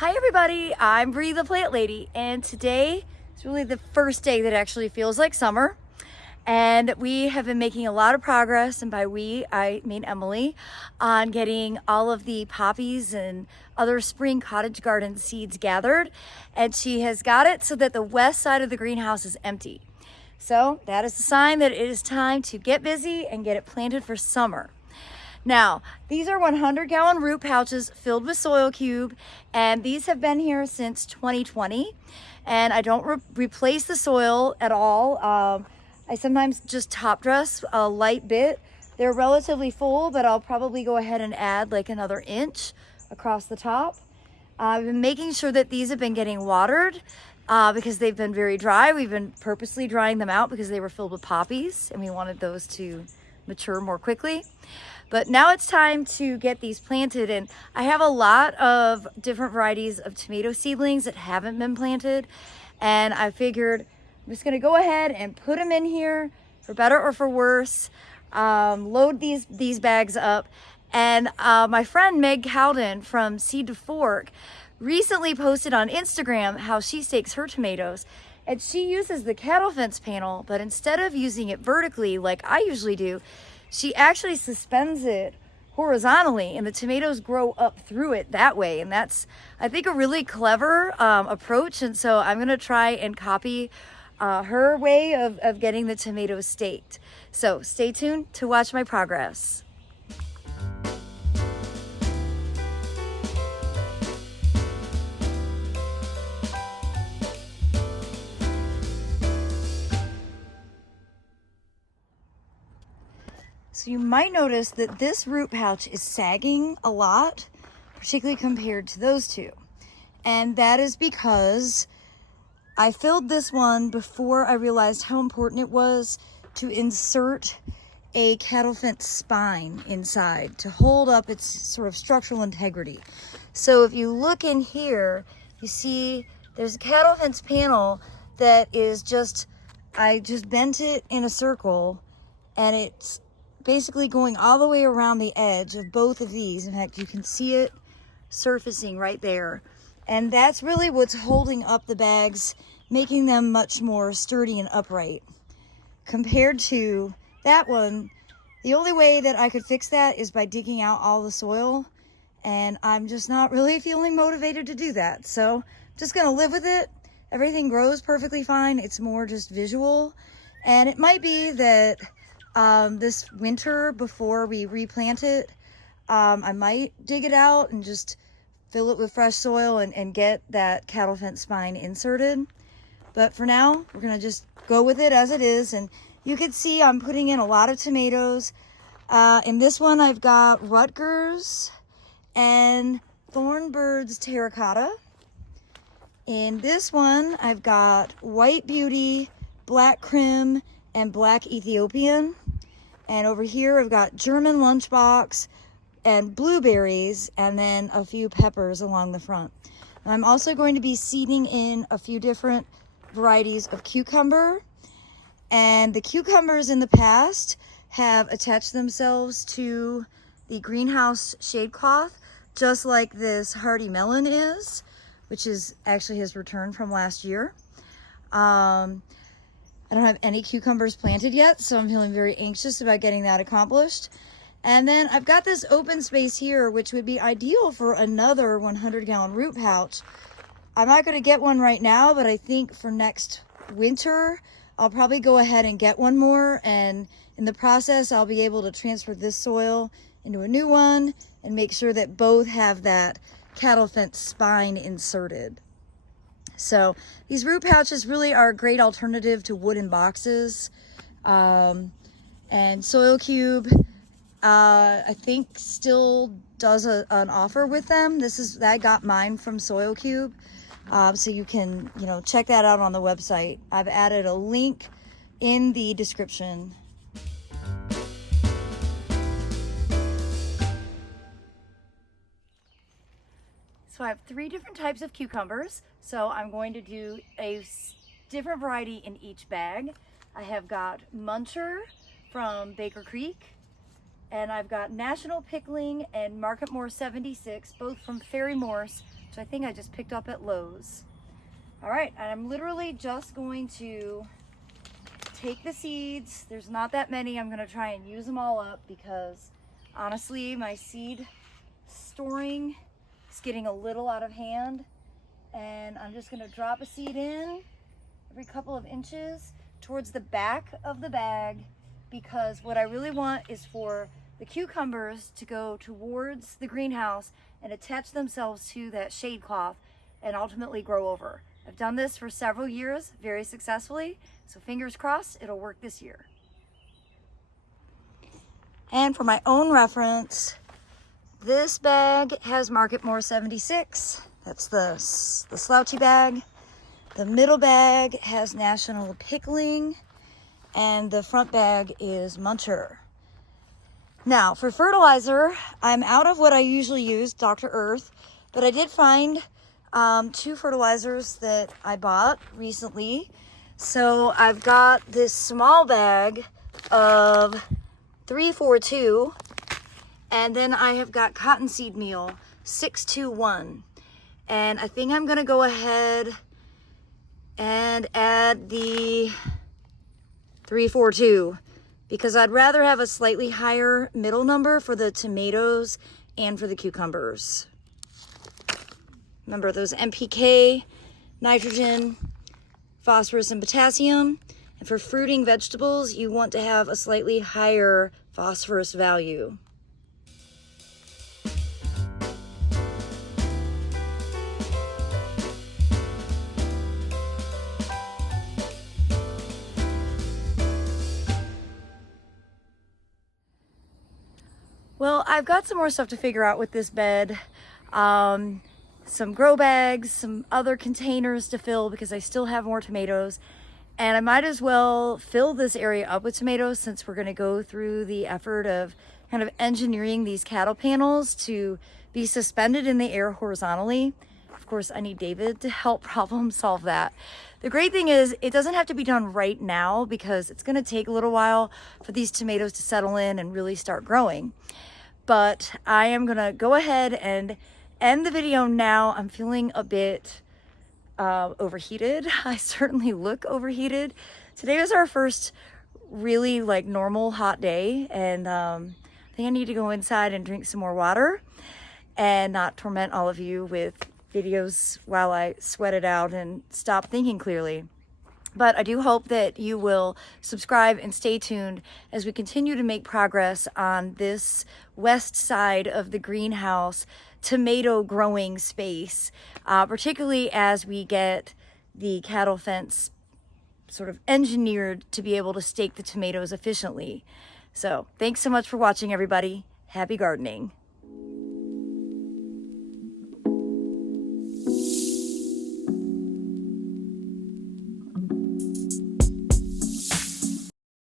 Hi everybody, I'm Bree the Plant Lady, and today is really the first day that actually feels like summer. And we have been making a lot of progress, and by we, I mean Emily, on getting all of the poppies and other spring cottage garden seeds gathered. And she has got it so that the west side of the greenhouse is empty. So that is a sign that it is time to get busy and get it planted for summer. Now, these are 100-gallon root pouches filled with soil cube, and these have been here since 2020. And I don't replace the soil at all. I sometimes just top dress a light bit. They're relatively full, but I'll probably go ahead and add like another inch across the top. I've been making sure that these have been getting watered because they've been very dry. We've been purposely drying them out because they were filled with poppies and we wanted those to mature more quickly. But now it's time to get these planted, and I have a lot of different varieties of tomato seedlings that haven't been planted, and I figured I'm just gonna go ahead and put them in here for better or for worse, load these bags up. And my friend Meg Cowden from Seed to Fork recently posted on Instagram how she stakes her tomatoes, and she uses the cattle fence panel, but instead of using it vertically like I usually do, she actually suspends it horizontally, and the tomatoes grow up through it that way. And that's, I think, a really clever approach. And so I'm gonna try and copy her way of getting the tomatoes staked. So stay tuned to watch my progress. So you might notice that this root pouch is sagging a lot, particularly compared to those two. And that is because I filled this one before I realized how important it was to insert a cattle fence spine inside to hold up its sort of structural integrity. So if you look in here, you see there's a cattle fence panel that is I just bent it in a circle, and it's basically going all the way around the edge of both of these. In fact, you can see it surfacing right there. And that's really what's holding up the bags, making them much more sturdy and upright. Compared to that one, the only way that I could fix that is by digging out all the soil. And I'm just not really feeling motivated to do that. So I'm just gonna live with it. Everything grows perfectly fine. It's more just visual. And it might be that this winter, before we replant it, I might dig it out and just fill it with fresh soil and get that cattle fence spine inserted. But for now, we're gonna just go with it as it is. And you can see I'm putting in a lot of tomatoes. In this one, I've got Rutgers and Thornbird's Terracotta. In this one, I've got White Beauty, Black Crim, and Black Ethiopian. And over here I've got German Lunchbox and blueberries, and then a few peppers along the front. And I'm also going to be seeding in a few different varieties of cucumber. And the cucumbers in the past have attached themselves to the greenhouse shade cloth, just like this hardy melon is, which is actually his return from last year. I don't have any cucumbers planted yet, so I'm feeling very anxious about getting that accomplished. And then I've got this open space here, which would be ideal for another 100-gallon root pouch. I'm not gonna get one right now, but I think for next winter, I'll probably go ahead and get one more. And in the process, I'll be able to transfer this soil into a new one and make sure that both have that cattle fence spine inserted. So these root pouches really are a great alternative to wooden boxes. And Soil Cube, I think, still does an offer with them. I got mine from Soil Cube. So you can, check that out on the website. I've added a link in the description. So I have 3 different types of cucumbers. So I'm going to do a different variety in each bag. I have got Muncher from Baker Creek, And I've got National Pickling and Market More 76, both from Fairy Morse, which I think I just picked up at Lowe's. All right, and I'm literally just going to take the seeds. There's not that many. I'm gonna try and use them all up because honestly, my seed storing is getting a little out of hand. And I'm just gonna drop a seed in every couple of inches towards the back of the bag, because what I really want is for the cucumbers to go towards the greenhouse and attach themselves to that shade cloth and ultimately grow over. I've done this for several years very successfully, so fingers crossed it'll work this year. And for my own reference, this bag has Market More 76. That's the slouchy bag. The middle bag has National Pickling, and the front bag is Muncher. Now, for fertilizer, I'm out of what I usually use, Dr. Earth, but I did find 2 fertilizers that I bought recently. So I've got this small bag of 342, and then I have got cottonseed meal 621. And I think I'm gonna go ahead and add the 342 because I'd rather have a slightly higher middle number for the tomatoes and for the cucumbers. Remember those NPK, nitrogen, phosphorus, and potassium. And for fruiting vegetables, you want to have a slightly higher phosphorus value. Well, I've got some more stuff to figure out with this bed. Some grow bags, some other containers to fill because I still have more tomatoes. And I might as well fill this area up with tomatoes since we're gonna go through the effort of kind of engineering these cattle panels to be suspended in the air horizontally. Of course, I need David to help problem solve that. The great thing is it doesn't have to be done right now because it's gonna take a little while for these tomatoes to settle in and really start growing. But I am gonna go ahead and end the video now. I'm feeling a bit overheated. I certainly look overheated. Today was our first really like normal hot day, and I think I need to go inside and drink some more water and not torment all of you with videos while I sweat it out and stop thinking clearly. But I do hope that you will subscribe and stay tuned as we continue to make progress on this west side of the greenhouse tomato growing space, particularly as we get the cattle fence sort of engineered to be able to stake the tomatoes efficiently. So thanks so much for watching, everybody. Happy gardening.